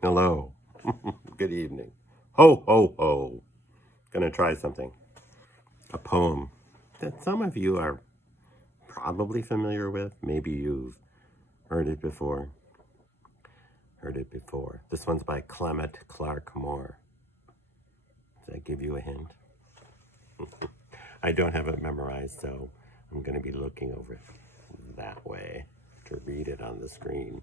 Hello. Good evening. Ho, ho, ho. Gonna try something. A poem that some of you are probably familiar with. Maybe you've heard it before. This one's by Clement Clarke Moore. Does that give you a hint? I don't have it memorized, so I'm going to be looking over it that way to read it on the screen.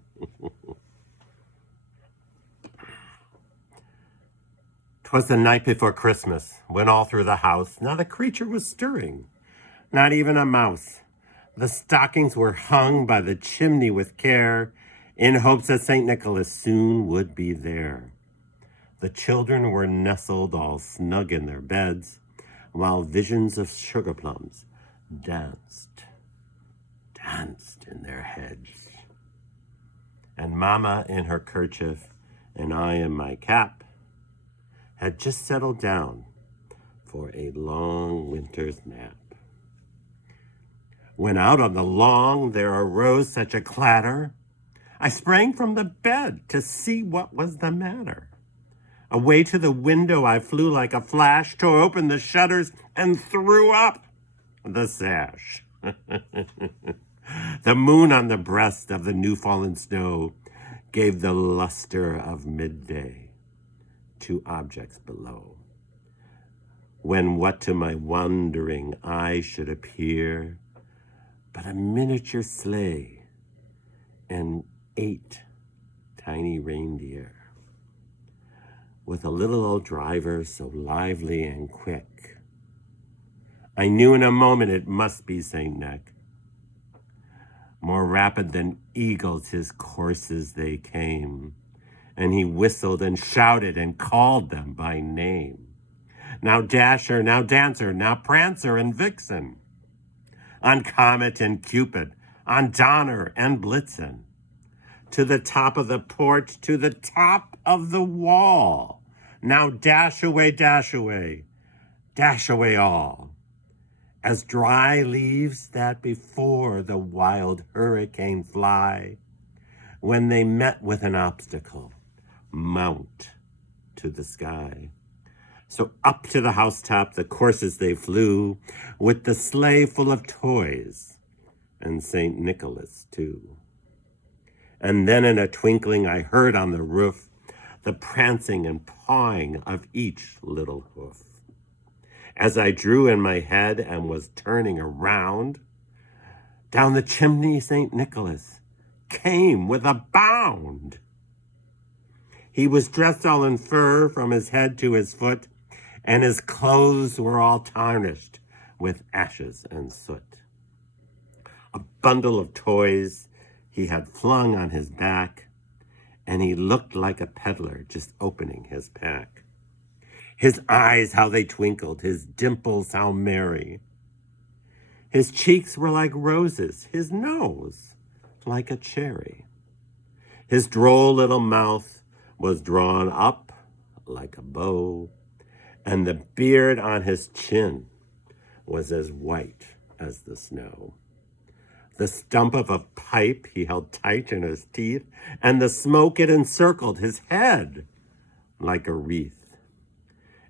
'Twas the night before Christmas, when all through the house not a creature was stirring, not even a mouse. The stockings were hung by the chimney with care, in hopes that St. Nicholas soon would be there. The children were nestled all snug in their beds, while visions of sugar plums danced in their heads. And Mama in her kerchief, and I in my cap, had just settled down for a long winter's nap. When out on the lawn there arose such a clatter, I sprang from the bed to see what was the matter. Away to the window I flew like a flash, tore open the shutters, and threw up the sash. The moon on the breast of the new-fallen snow gave the luster of midday to objects below. When what to my wondering eye should appear but a miniature sleigh and 8 tiny reindeer, with a little old driver so lively and quick. I knew in a moment it must be St. Nick. More rapid than eagles his courses they came, and he whistled and shouted and called them by name. Now Dasher, now Dancer, now Prancer and Vixen, on Comet and Cupid, on Donner and Blitzen, to the top of the porch, to the top of the wall. Now dash away all, as dry leaves that before the wild hurricane fly, when they met with an obstacle, mount to the sky. So up to the housetop the coursers they flew, with the sleigh full of toys, and St. Nicholas too. And then in a twinkling I heard on the roof the prancing and pawing of each little hoof. As I drew in my head and was turning around, down the chimney St. Nicholas came with a bound. He was dressed all in fur from his head to his foot, and his clothes were all tarnished with ashes and soot. A bundle of toys he had flung on his back, and he looked like a peddler just opening his pack. His eyes, how they twinkled, his dimples, how merry. His cheeks were like roses, his nose like a cherry. His droll little mouth was drawn up like a bow, and the beard on his chin was as white as the snow. The stump of a pipe he held tight in his teeth, and the smoke it encircled his head like a wreath.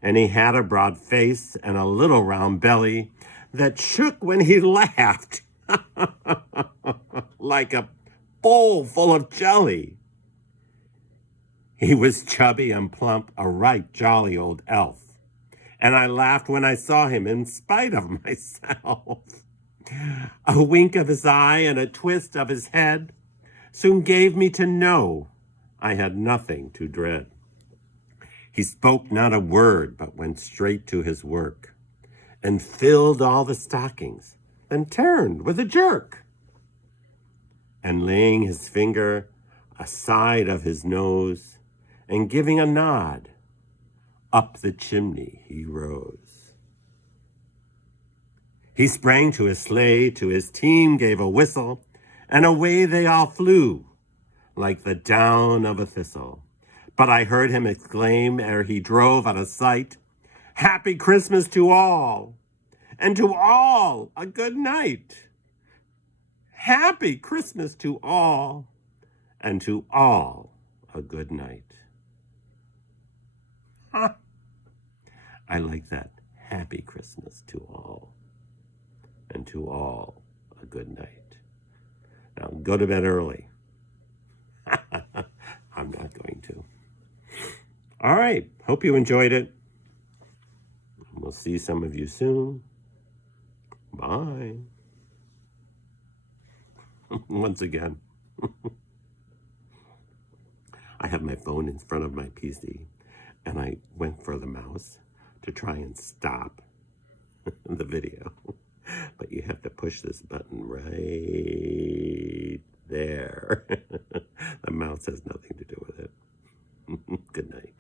And he had a broad face and a little round belly that shook when he laughed like a bowl full of jelly. He was chubby and plump, a right jolly old elf, and I laughed when I saw him in spite of myself. A wink of his eye and a twist of his head soon gave me to know I had nothing to dread. He spoke not a word, but went straight to his work, and filled all the stockings, then turned with a jerk. And laying his finger aside of his nose, and giving a nod, up the chimney he rose. He sprang to his sleigh, to his team gave a whistle, and away they all flew, like the down of a thistle. But I heard him exclaim ere he drove out of sight, "Happy Christmas to all, and to all a good night. Happy Christmas to all, and to all a good night. Ha! I like that. Happy Christmas to all, and to all a good night. Now go to bed early. I'm not going to. All right. Hope you enjoyed it. We'll see some of you soon. Bye. Once again, I have my phone in front of my PC, and I went for the mouse to try and stop the video. But you have to push this button right there. The mouse has nothing to do with it. Good night.